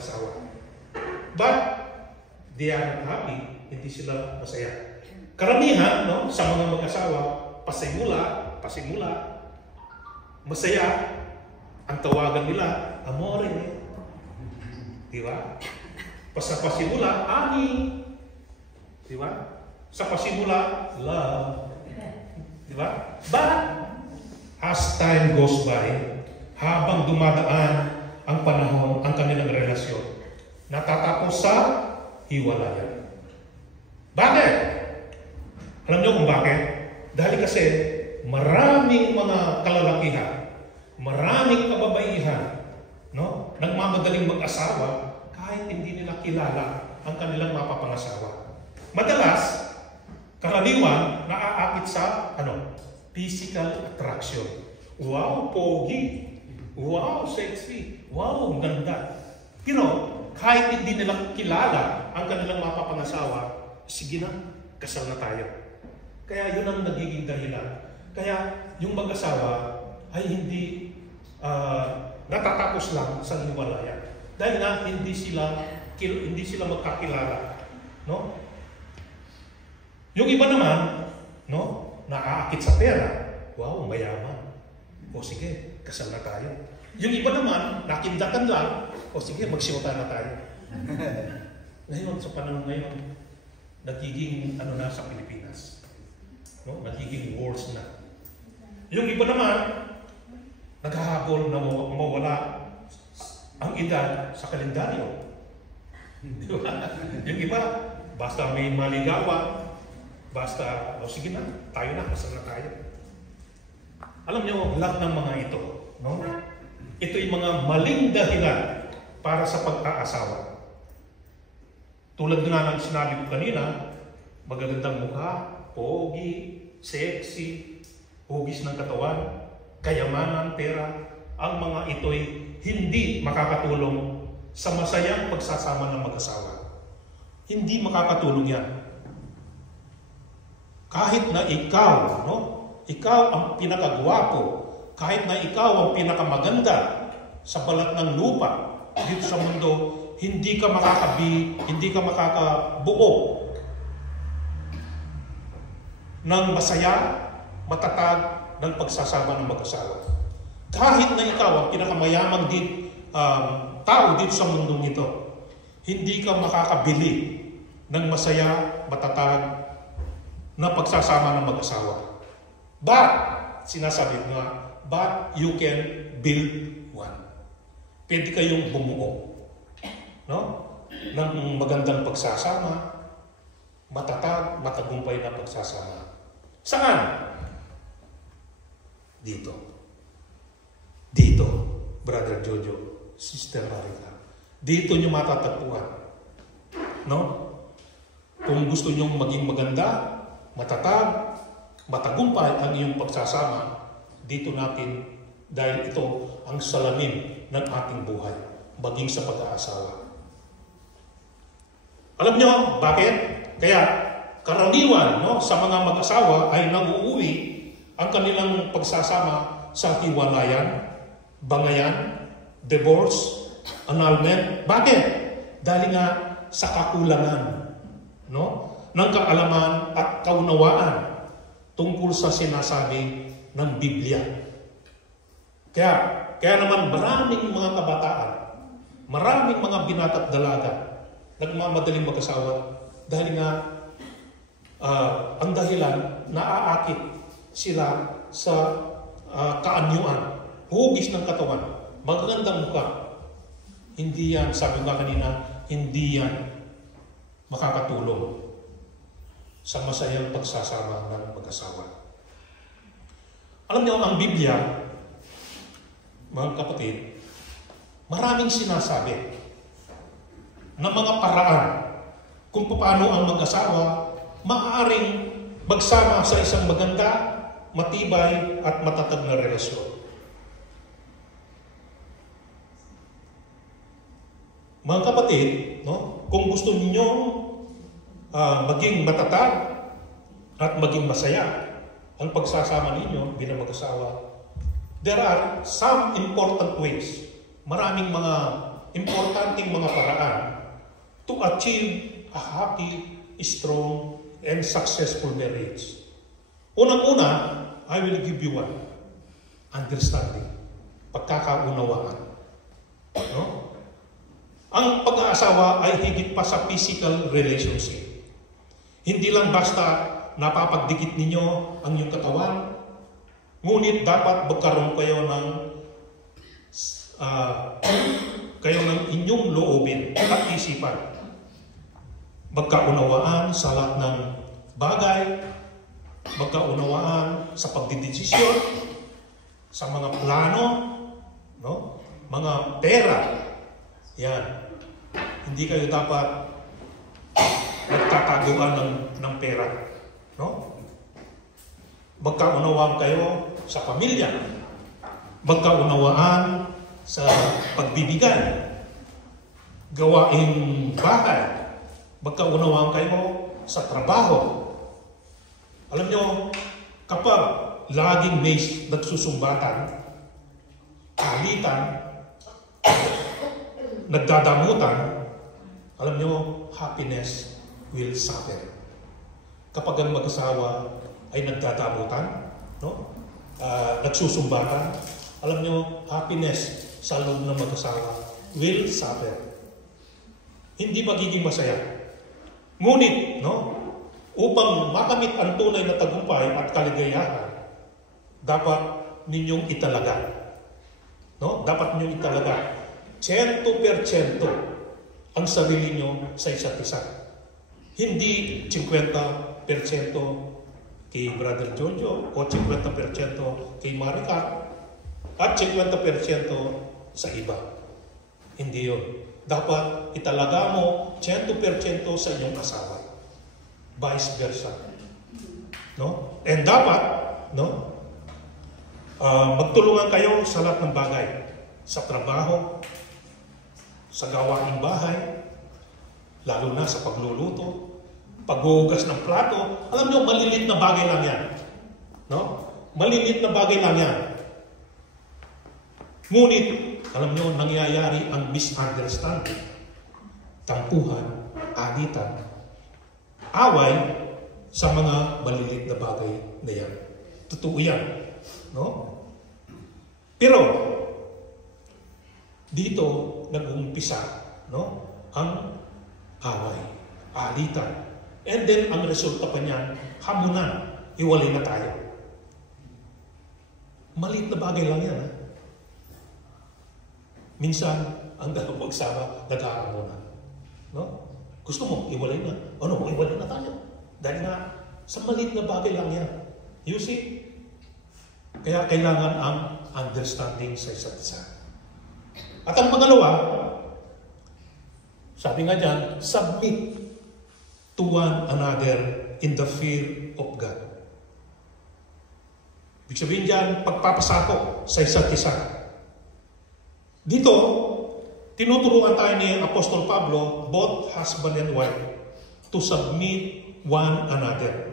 mag-asawa. But they are not happy, hindi sila masaya. Karamihan, no, sa mga mag-asawa, pasimula, masaya, ang tawagan nila, amore. Di ba? Sa pasimula, ani. Di ba? Sa pasimula, love. Di ba? But, as time goes by, habang dumadaan ang panahon, ang kanilang relasyon, natatapos sa hiwalayan. Bakit? Alam niyo kung bakit? Dahil kasi maraming mga kalalakihan, maraming kababaihan, no, nagmamadaling mag-asawa kahit hindi nila kilala ang kanilang mapapangasawa. Madalas, karaniwan, naaakit sa physical attraction. Wow, pogi. Wow, sexy. Wow, ganda. Kahit hindi nila kilala ang kanilang mapapangasawa, sige na, kasal na tayo. Kaya yun ang nagiging dahilan. Kaya yung mag-asawa ay hindi natatapos lang sa hiwalayan. Dahil na hindi sila magkakilala. No? Yung iba naman, no, naaakit sa pera. Wow, mayaman. O sige, kasal na tayo. Yung iba naman, nakindakan lang. O sige, magsiwata na tayo. Ngayon, sa panahon ngayon, nagiging na sa Pilipinas. No? Nagiging wars na. Yung iba naman, naghahabol na mawala ang edad sa kalendaryo. Yung iba, basta may maligawan, basta, sige na, tayo na, kasal na tayo. Alam nyo, lahat ng mga ito, no? Ito yung mga maling dahilan para sa pag-aasawa. Tulad na ng sinabi ko kanina, magagandang mukha, pogi, sexy, hugis ng katawan, kayamanan, pera, ang mga ito'y hindi makakatulong sa masayang pagsasama ng mag-asawa. Hindi makakatulong yan. Kahit na ikaw, no? Ikaw ang pinakagwapo, kahit na ikaw ang pinakamaganda sa balat ng lupa dito sa mundo, hindi ka makakabuo ng masaya, matatag ng pagsasama ng mag-asawa. Kahit na ikaw ang pinakamayamang tao dito sa mundong ito, hindi ka makakabili ng masaya, matatag na pagsasama ng mag-asawa. But, sinasabi nga, but you can build one. Pwede kayong bumuo, no, ng magandang pagsasama, matatag, matagumpay na pagsasama. Saan? Dito. Dito, Brother Jojo, Sister Marita. Dito nyo matatagpuan. No? Kung gusto nyo maging maganda, matatag, matagumpay ang iyong pagsasama, dito natin, dahil ito ang salamin ng ating buhay, maging sa pag-aasawa. Alam nyo, bakit? Kaya, karaniwan, no, sa mga mag-asawa ay nag-uuwi ang kanilang pagsasama sa hiwalayan, bangayan, divorce, annulment. Bakit? Dahil nga sa kakulangan, no, ng kaalaman at kaunawaan tungkol sa sinasabi ng Biblia. Kaya naman maraming mga kabataan, maraming mga binata't dalaga nagmamadaling mag-asawa dahil nga ang dahilan naaakit sila sa kaanyuan, hugis ng katawan, magagandang mukha. Hindi yan, sabi nga kanina, hindi yan makakatulong sa masayang pagsasama ng mag-asawa. Alam niyo, ang Biblia, mga kapatid, maraming sinasabi na mga paraan kung paano ang mag-asawa maaaring magsama sa isang maganda, matibay at matatag na relasyon. Mga kapatid, no, kung gusto niyo maging matatag at maging masaya ang pagsasama ninyo bilang mag-asawa, there are some important ways. Maraming mga importanteng mga paraan to achieve a happy, strong, and successful marriage. Unang-una, I will give you one. Understanding. Pagkakaunawaan. No? Ang pag-aasawa ay higit pa sa physical relationship. Hindi lang basta napapagdikit ninyo ang iyong katawan, ngunit dapat magkaroon kayo ng inyong loobin at isipan. Magkaunawaan sa lahat ng bagay, magkaunawaan sa pagdidesisyon, sa mga plano, no? Mga pera. Yan. Hindi kayo dapat magtataguan ng pera. No? Magkaunawaan kayo sa pamilya. Magkaunawaan sa pagbibigay. Gawaing bahay. Magkaunawaan kayo sa trabaho. Alam nyo, kapag laging may nagsusumbatan, alitan, nagdadamutan, alam nyo, happiness will suffer. Kapag ang mag-asawa ay nagdadamutan, no? Nagsusumbatan, alam nyo, happiness sa loob ng mag-asawa will suffer. Hindi magiging masaya. Ngunit, no? Upang makamit ang tunay na tagumpay at kaligayahan, dapat ninyong italaga. No? Dapat ninyong italaga 100% ang sarili nyo sa isa't isa. Hindi 50% kay Brother Jojo o 50% kay Maricar at 50% sa iba. Hindi yun. Dapat italaga mo 100% sa inyong asawa. Vice versa. No? And dapat, no? Magtulungan kayo sa lahat ng bagay. Sa trabaho, sa gawaing bahay, lalo na sa pagluluto, paghuhugas ng plato. Alam nyo, malilit na bagay lang yan. No? Malilit na bagay lang yan. Ngunit, alam nyo, nangyayari ang misunderstanding, tampuhan, alitan, away sa mga malilit na bagay na yan. Totoo yan. No? Pero, dito nag-uumpisa, no? Ang away, alitan. And then, ang resulta pa niyan, hamunan, iwalay na tayo. Maliit na bagay lang yan. Ha? Minsan, ang dalawang magsama, nag-aaramunan. No? Gusto mo, iwalay na. Ano, iwalay na tayo. Dahil nga, sa maliit na bagay lang yan. You see? Kaya kailangan ang understanding sa isa't isa. At ang pangalawa, sabi nga dyan, submit to one another in the fear of God. Ibig sabihin dyan, pagpapasako sa isa't isa. Dito, tinuturuan tayo ni Apostol Pablo, both husband and wife, to submit one another.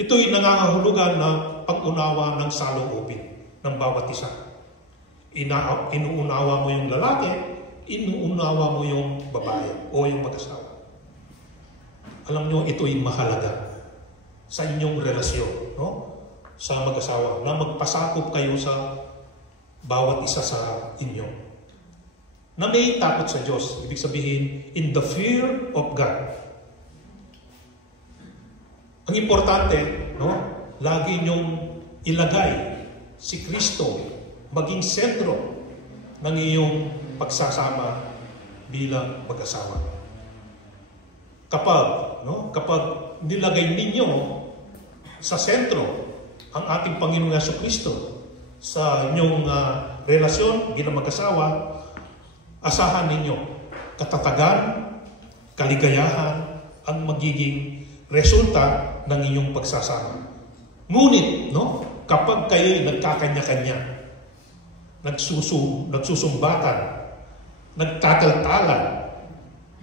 Ito'y nangangahulugan ng pag-unawa ng saloobin ng bawat isa. Inuunawa mo yung lalaki, inuunawa mo yung babae o yung mag-asawa. Alam nyo, ito'y mahalaga sa inyong relasyon, no? Sa mag-asawa, na magpasakop kayo sa bawat isa sa inyo. Na may takot sa Diyos. Ibig sabihin, in the fear of God. Ang importante, no? Lagi niyong ilagay si Kristo maging sentro ng iyong pagsasama bilang mag-asawa. Kapag nilagay ninyo sa sentro ang ating Panginoong Jesucristo sa inyong relasyon bilang mag-asawa, asahan ninyo katatagan, kaligayahan ang magiging resulta ng inyong pagsasama. Ngunit, no, kapag kayo'y nagkakanya-kanya, nagsusumbatan, nagtataltalan,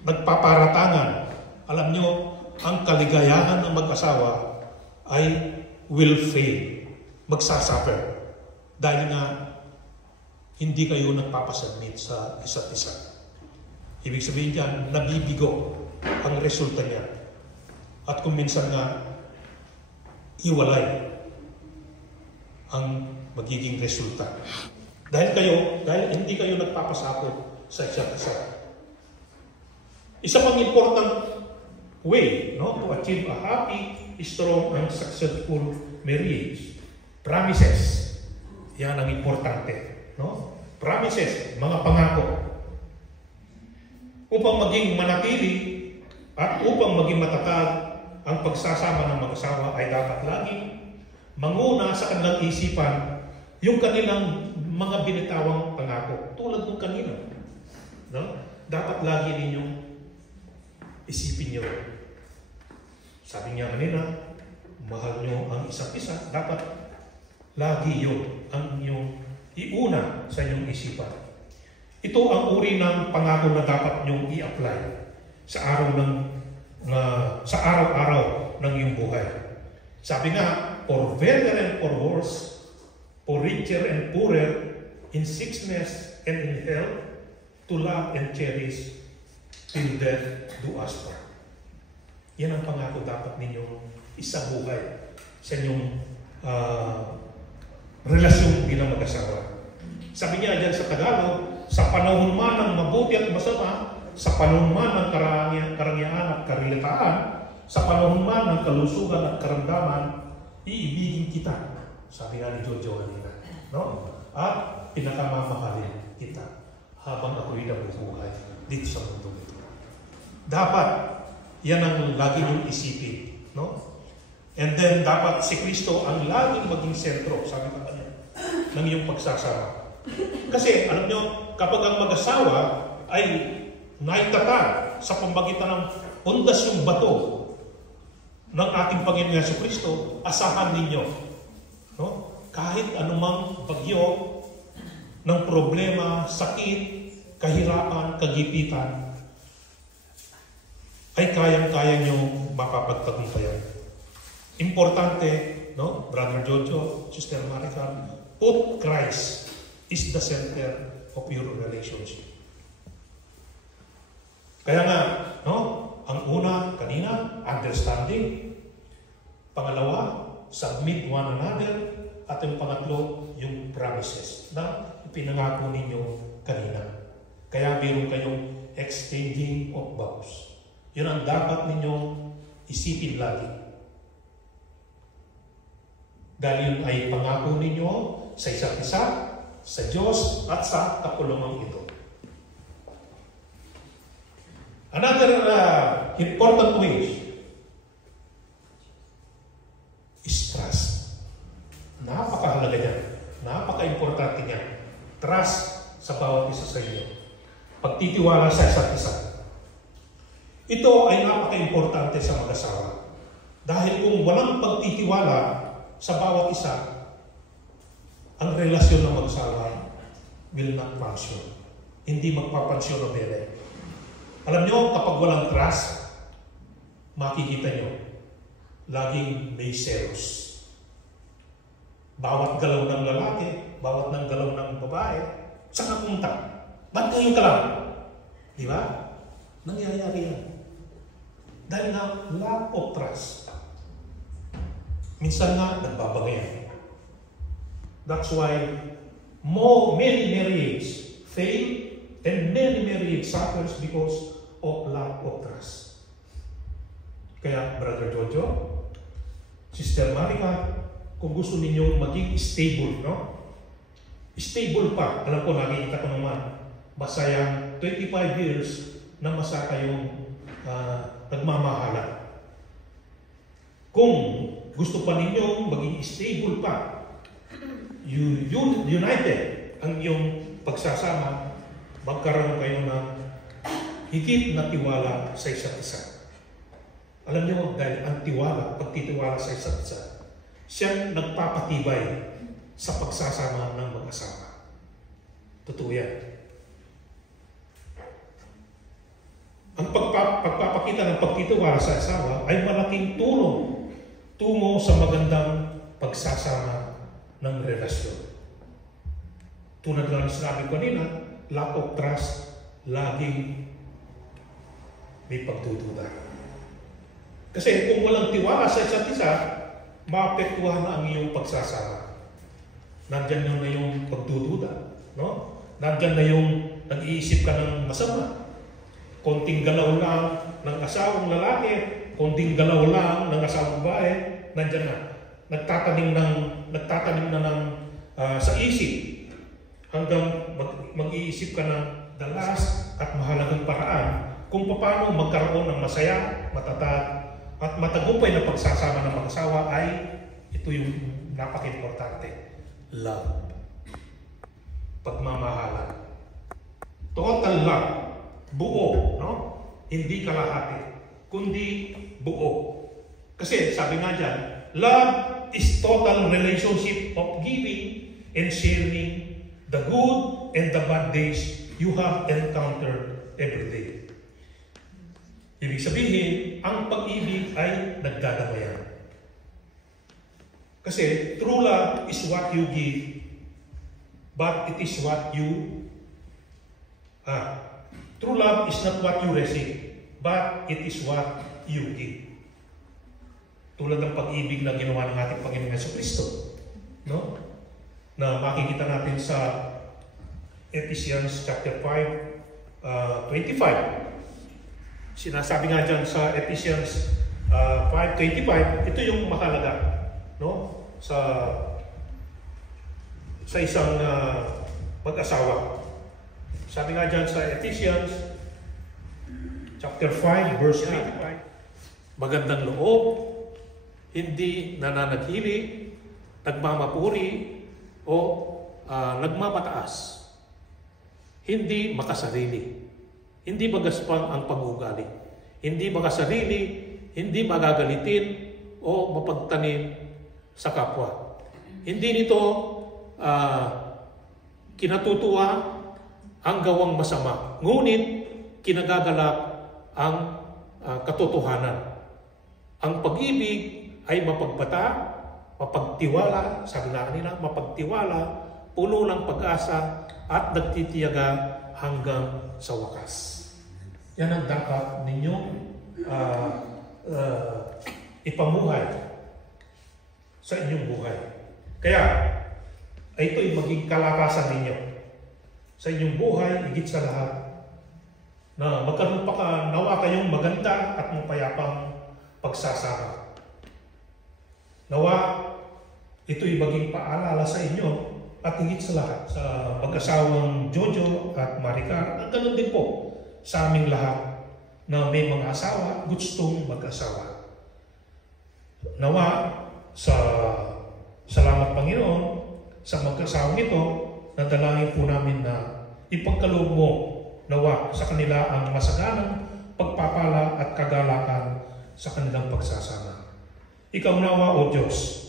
nagpaparatangan, alam nyo, ang kaligayahan ng mag-asawa ay will fail, magsasuffer. Dahil nga, hindi kayo nagpapasubmit sa isa't isa. Ibig sabihin dyan, nabibigo ang resulta niya. At kung minsan nga, iwalay ang magiging resulta. Dahil hindi kayo nagpapasakop sa isa't isa. Isa pang important way, no, to achieve a happy, strong, and successful marriage. Promises. Yan ang importante. No? Promises, mga pangako. Upang maging manatili at upang maging matatag ang pagsasama ng mag-asawa ay dapat laging manguna sa kanilang isipan yung kanilang mga binitawang pangako. Tulad ng kanina. No? Dapat lagi ninyong isipin nyo. Sabi niya kanina, mahal nyo ang isa't isa. Dapat lagi yun ang inyong iuna sa inyong isipan. Ito ang uri ng pangako na dapat nyong i-apply sa araw-araw ng iyong buhay. Sabi nga, for better and for worse, for richer and poorer, in sickness and in health, to love and cherish till death do us part. Yan ang pangako dapat ninyong isabuhay sa inyong relasyon bilang mag-asawa. Sabi niya dyan sa Tagalog, sa panahon man ng mabuti at masama, sa panahon man ng karangyaan at karilitaan, sa panahon man ng kalusugan at karamdaman, iibigin kita. Sabi nga ni Jojo kanina. No? At pinakamamahalin kita habang ako'y nabubuhay dito sa mundo ito. Dapat, yan ang lagi niyong isipin. No? And then, dapat si Kristo ang laging maging sentro, sabi ka kanya, ng iyong pagsasama. Kasi, alam niyo, kapag ang mag-asawa ay naitatag sa pamamagitan ng pundasyong bato ng ating Panginoon Yesu Kristo, asahan ninyo. No? Kahit anumang bagyo ng problema, sakit, kahirapan, kagipitan, ay kayang-kaya nyo mapapagtagumpayan. Importante, no? Brother Jojo, Sister Maricar, put Christ is the center of your relationship. Kaya nga, no? Ang una, kanina, understanding. Pangalawa, submit one another. At yung pangatlo, yung promises na pinangako ninyo kanina. Kaya meron kayong exchanging of vows. Yun ang dapat ninyong isipin lagi. Dahil yun ay pangako ninyo sa isa't isa, sa Diyos at sa kapulungan ito. Another important way is trust. Napakahalaga niya. Napaka-importante niya. Trust sa bawat isa sa inyo. Pagtitiwala sa isa't isa. Ito ay napaka-importante sa mag-asawa. Dahil kung walang pagtitiwala sa bawat isa, ang relasyon ng mag-asawa will not function. Hindi magpapansyon o bere. Alam nyo, kapag walang trust, makikita nyo, laging may selos. Bawat galaw ng lalaki, bawat ng galaw ng babae, saan napunta? Ba't kayo ka lang? Di ba? Nangyayari yan. Dahil nga, lack of trust. Minsan nga, nagbabagayan. That's why many marriages fail and many marriages suffers because of lack of trust. Kaya, Brother Jojo, Sister Marica, kung gusto ninyo maging stable, no? Stable pa. Alam ko, nakikita ko naman, masayang 25 years na masa kayong nagmamahalan. Kung gusto pa ninyo maging stable pa, united ang iyong pagsasama, magkaroon kayo ng higit na tiwala sa isa't isa. Alam niyo, dahil ang tiwala, pagtitiwala sa isa't isa, siyang nagpapatibay sa pagsasama ng mag-asawa. Totoo yan. Ang pagpapakita ng pagtitiwala sa asawa ay malaking tulong tungo sa magandang pagsasama ng relasyon. Tulad nga na sinabi ko kanina, lack of trust, laging may pagdududa. Kasi kung walang tiwala sa isa't isa, maapektuhan na ang iyong pagsasama. Nandyan na yung pagdududa. No? Nandyan na yung nag-iisip ka ng masama. Konting galaw lang ng asawang lalaki, konting galaw lang ng asawang babae, nandyan na. Nagtatanim na ng sa isip hanggang mag-iisip ka ng dalas at mahalagang paraan kung paano magkaroon ng masaya, matatag, at matagumpay na pagsasama ng mag-asawa ay ito yung napaka-importante. Love. Pagmamahalan. Total love. Buo, no? Hindi kalahati, kundi buo. Kasi sabi nga dyan, love is total relationship of giving and sharing the good and the bad days you have encountered every day. Ibig sabihin, ang pag-ibig ay nagdadamayan. Kasi true love is what you give, but it is what you true love is not what you receive, but it is what you give. Tulad ng pag-ibig na ginawa ng ating Panginoong Jesucristo, no? Na makikita natin sa Ephesians chapter 5, 25. Sinasabi nga dyan sa Ephesians 5:25, ito yung mahalaga, no? Sa isang mag-asawa. Sabi nga dyan sa Ephesians chapter 5 verse 25, magandang loob, hindi nananaghili, nagmamapuri o nagmamataas, hindi makasarili, hindi magaspang ang pag-uugali, hindi makasarili, hindi magagalitin o mapagtanim sa kapwa. Hindi nito kinatutuwa ang gawang masama, ngunit kinagagalak ang katotohanan. Ang pag-ibig ay mapagbata, mapagtiwala, sabi na kanina, mapagtiwala, puno ng pag-asa at nagtitiyaga hanggang sa wakas. Yan ang dapat ninyong ipamuhay sa inyong buhay. Kaya, ito'y maging kalakasan ninyo sa inyong buhay, higit sa lahat, na magkaroon pa nawa kayong maganda at mapayapang pagsasama. Nawa, ito'y maging paalala sa inyo at higit sa lahat, sa mag-asawang Jojo at Maricar, at ganoon din po sa aming lahat na may mga asawa, gustong mag-asawa. Nawa, sa salamat Panginoon, sa mag-asawang ito, nadalangin po namin na ipagkaloob mo nawa sa kanila ang masaganang pagpapala at kagalakan sa kanilang pagsasama. Ikaw nawa, O Diyos,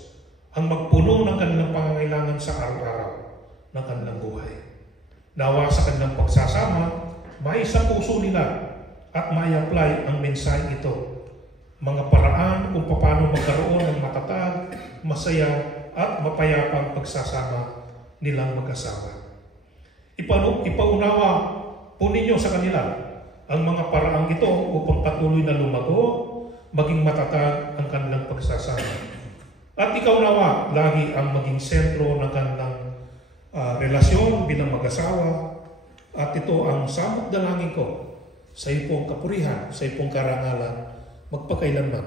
ang magpuno ng kanilang pangangailangan sa araw-araw ng kanilang buhay. Nawa sa kanilang pagsasama, maisa puso nila at mai-apply ang mensahe ito. Mga paraan kung paano magkaroon ng matatag, masaya at mapayapang pagsasama nilang mag-asawa. Ipaunawa po ninyo sa kanila ang mga paraang ito upang patuloy na lumago, maging matatag ang kanilang pagsasama. At ikaw nawa, lagi ang maging sentro ng kanilang relasyon bilang mag-asawa. At ito ang samot dalangin ko sa iyo pong kapurihan, sa iyo pong karangalan, magpakailanman.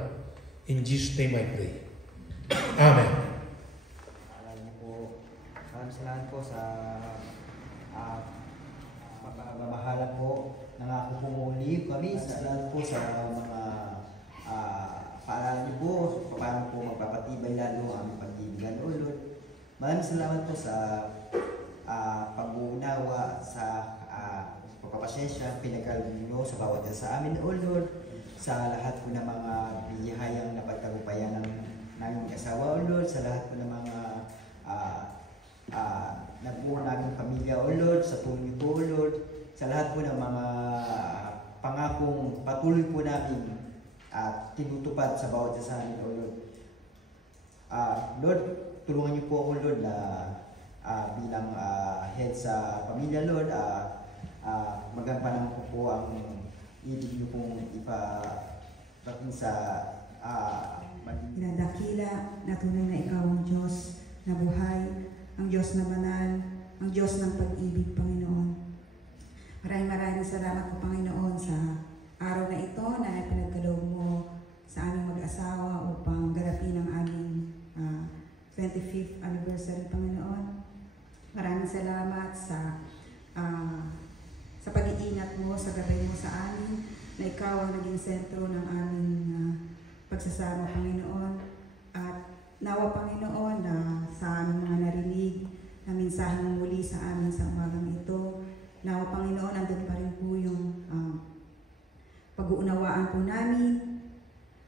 In Jesus' name I pray. Amen. Salamat po sa pagmamahala po ng ako pumuli kami. Salamat po sa mga paalala niyo po paano po magpapatibay lalo ang pag-ibigan o Lord. Maraming salamat po sa pag-uunawa, sa pagpapasensya, pinagkaloob niyo sa bawat isa sa amin o Lord, sa lahat po ng mga biyahayang napagtagumpayan ng naming asawa o Lord, sa lahat po ng mga nagbuo naming pamilya o Lord, sa pulong po o Lord, sa lahat po ng mga pangakong patuloy po namin at tinutupad sa bawat isa sa amin o Lord. Lord, tulungan niyo po ako Lord na bilang head sa pamilya, Lord, magampanan ko po ang ibig niyo pong iparating sa Dinadakila na tunay na ikaw ang Diyos na buhay, ang Diyos na banal, ang Diyos ng pag-ibig, Panginoon. Maraming salamat po, Panginoon, sa araw na ito na pinagkaloob mo sa aming mag-asawa upang ganapin ang aming 25th anniversary, Panginoon. Maraming salamat sa pag-iingat mo, sa gabay mo sa amin, na ikaw ang naging sentro ng aming pagsasama, Panginoon. At nawa, Panginoon, na sa aming mga narinig na mensahe mo muli sa amin sa umagang ito, nawa, Panginoon, andun pa rin po yung pag-uunawaan po namin,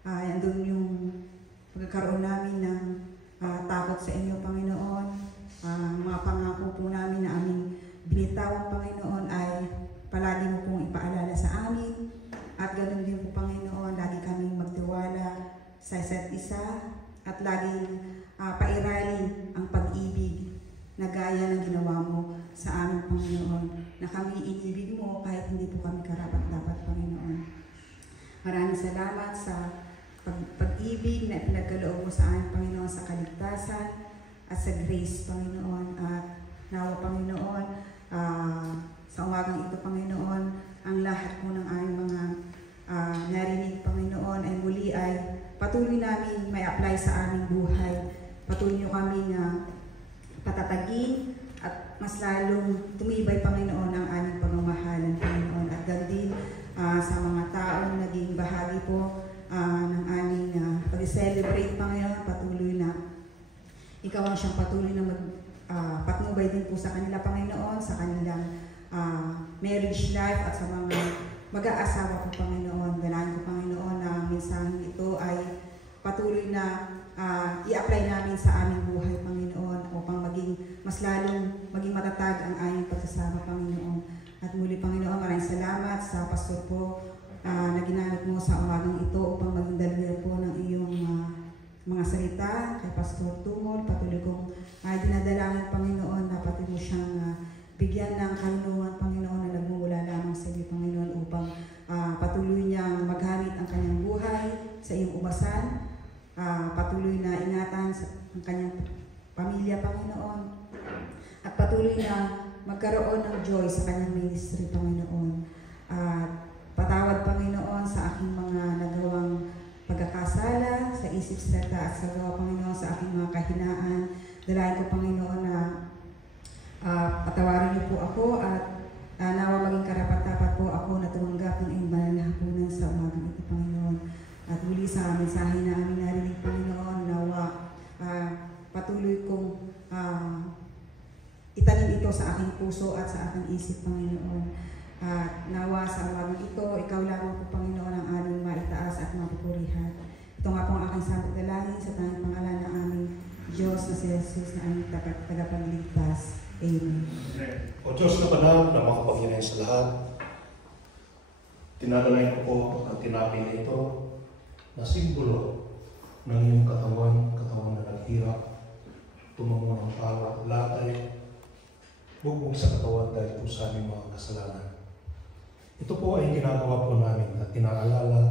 andun yung pagkakaroon namin ng takot sa inyo, Panginoon. Mga pangako po namin na aming binitawan, Panginoon, ay palagi mo pong ipaalala sa amin. At ganoon din po, Panginoon, lagi kaming magtiwala sa isa't isa at laging pairalin ang pag-ibig na gaya ng ginawa mo sa aming Panginoon, na kami inibig mo kahit hindi po kami karapat-dapat, Panginoon. Maraming salamat sa pag-ibig na pinagkaloob mo sa aming Panginoon sa kaligtasan at sa grace, Panginoon. At nawa, Panginoon, sa umagang ito, Panginoon, ang lahat po ng aming mga narinig, Panginoon, ay muli ay patuloy namin may apply sa aming buhay. Patuloy niyo kami na patatagin at mas lalong tumibay, Panginoon, ang aming pagmamahalan, Panginoon. At ganoon din sa mga taong naging bahagi po ng aming pag-celebrate, Panginoon, patuloy na ikaw ang siyang patuloy na patnubay din po sa kanila, Panginoon, sa kanilang marriage life at sa mga mag-aasawa po, Panginoon. Ganahan ko, Panginoon, na ang mensaheng ito ay patuloy na i-apply namin sa aming buhay, Panginoon, upang mas lalong maging matatag ang aming pagsasama, Panginoon. At muli, Panginoon, maraming salamat sa pastor po na ginamit mo sa umagang ito upang maging dalawin po ng iyong mga salita kay Pastor Tumol. Patuloy kong dinadalangin, Panginoon, na pati mo siyang bigyan ng kaluluwan, Panginoon, na nagmumula lamang sa iyo, Panginoon, upang patuloy niyang maghamit ang kanyang buhay sa iyong ubasan, patuloy na ingatan ang kanyang pamilya, Panginoon, at patuloy na magkaroon ng joy sa kanyang ministry, Panginoon. Patawad, Panginoon, sa aking mga nagawang pagkakasala, sa isip, salita at sa gawa, Panginoon, sa aking mga kahinaan. Dalayan ko, Panginoon, na patawarin niyo po ako at nawa maging karapat-dapat po ako na tumanggap ng iyong banal na hapunan sa umagang ito, Panginoon. At muli sa mensahe na aming narinig, Panginoon, nawa patuloy kong itanim ito sa aking puso at sa aking isip, Panginoon. Nawa sa umagang ito, ikaw lamang po, Panginoon, ang aming maitaas at mapupurihan. Ito nga po ang aking samot dalangin sa tanging pangalan ng aming Diyos na si Jesus na aming tagapagligtas. Amen. O Diyos na banal na makapangyarihan sa lahat, tinadalayan ko po ang tinapay na ito na simbolo ng iyong katawan na naghirap, tumango ng pawa, latay, bugbog sa katawan dahil po sa aming mga kasalanan. Ito po ay ginagawa po namin at tinaalala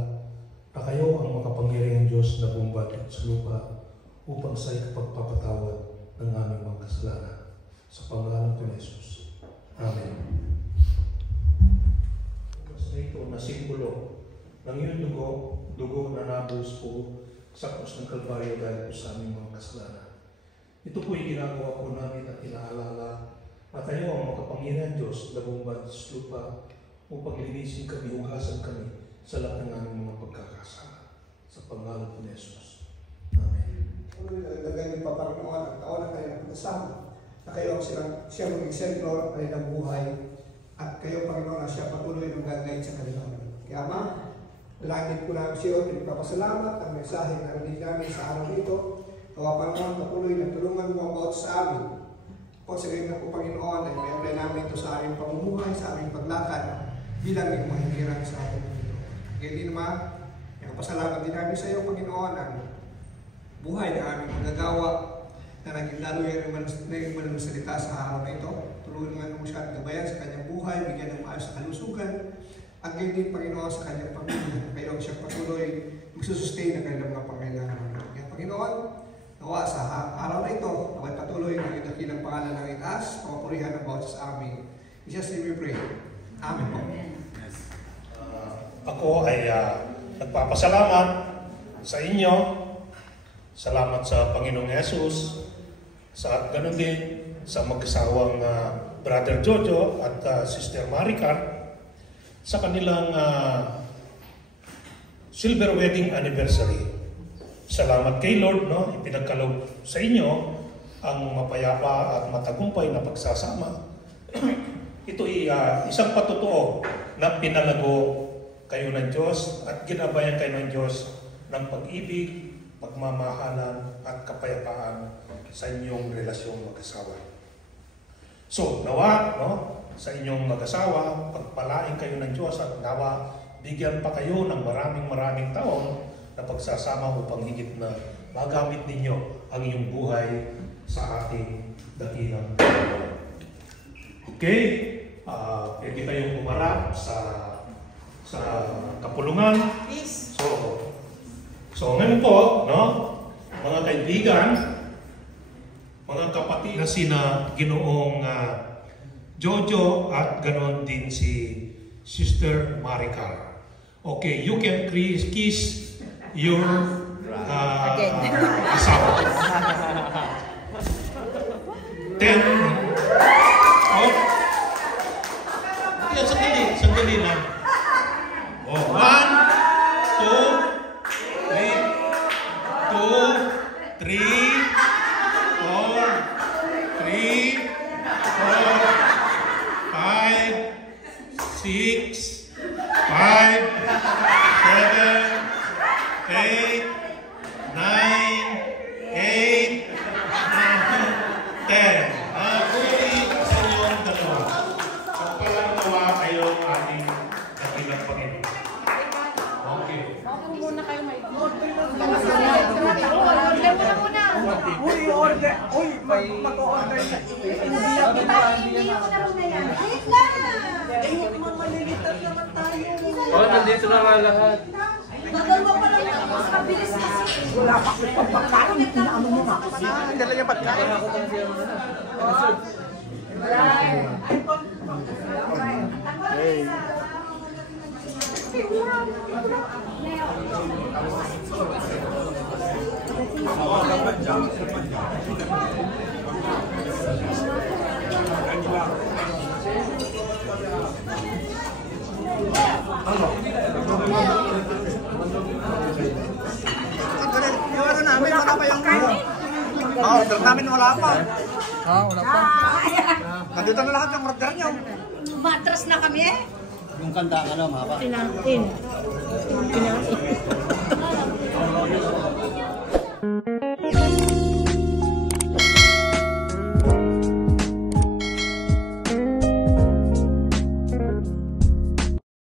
na kayo ang makapangyarihang Diyos na bumalik sa lupa upang sa ikapagpapatawad ng aming mga kasalanan. Sa pangalan ni Jesus. Amen. Basta ito na simbolo ng iyong dugo na nabuhos po sa krus ng Kalbaryo dahil po sa aming mga kasalanan. Ito po ay ginagawa po namin at inaalala na kayo ang makapangyarihan Diyos na bumalik sa lupa upang linisin kami, hugasan kami sa lahat ng aming mga pagkakasala. Sa pangalan ni Jesus. Amen. Nagay ng Panginoon at taon na kayo ng pagkasama na kayo ang siya maging sentro ng kanilang buhay at kayo, Panginoon, na siya patuloy ng gagawin sa kanilang. Kaya Ama, dalangin po namin siya at pinagpapasalamat ang mensahe na narinig namin sa araw nito. Kawa, Panginoon, patuloy na tulungan mo ang bawat sa amin. Po sa gayon na po, Panginoon, ay may-apply namin ito sa aming pamumuhay, sa aming paglakad bilang may mahihirang sa ating Panginoon. Kaya din naman, nakapasalamat din namin sa iyo, Panginoon, ang buhay na aming magagawa na naging lalo yung manansalita sa araw na ito. Tulungan mo siya at gabayan sa kanyang buhay, bigyan ng maayos sa kalusugan, at gayon din, Panginoon, sa kanyang pamilya. Kayo siya patuloy magsusustain ng kanilang mga pangailangan. Kaya, Panginoon, nawa sa araw na ito, nawa'y patuloy ng dakilang pangalan ng itaas, pagpapurihan ng bawat sa amin. In Jesus' name we pray. Amen po. Ako ay nagpapasalamat sa inyo. Salamat sa Panginoong Yesus. Sa ganun din sa mag-asawang Brother Jojo at Sister Maricar sa kanilang silver wedding anniversary. Salamat kay Lord, no? Ipinagkaloob sa inyo ang mapayapa at matagumpay na pagsasama. Ito ay isang patotoo na pinalago kayo ng Diyos at ginabayan kayo ng Diyos ng pag-ibig, pagmamahalan at kapayapaan sa inyong relasyong mag-asawa. So, nawa, no? Sa inyong mag-asawa, pagpalain kayo ng Diyos at nawa, bigyan pa kayo ng maraming taon na pagsasama upang higit na magamit ninyo ang iyong buhay sa ating dakilang Panginoon. Okay? Pwede kayong umarap sa kapulungan. So ngayon po, no, mga kaibigan, mga kapatid na sina Ginoong Jojo at ganon din si Sister Maricar. Okay, you can kiss your asawa. Then, sandali lang. 1, 2, 3, 6, 5, 7, 8, 9, 8, 10. Naguli sa inyong dalawa. Pagpalangtawa kayo ating dakilang Panginoon. Okay. Muna kayo may Uy, order! Uy, mag-order na. Hindi ko na rin na yan. Wait lang! Malilitan naman tayo. Nandito na nga lahat. Magawa pa lang ako. Mas mabilis kasi. Wala pa akong pagpakain. Inaano mo na. Dala niya pagkain. Hey. Yung ano namin, wala pa yung order namin, wala pa. Wala pa. Nandito na lahat yung order nyo. Matras na kami eh. Yung kanta, ano, mahaba? Pinain.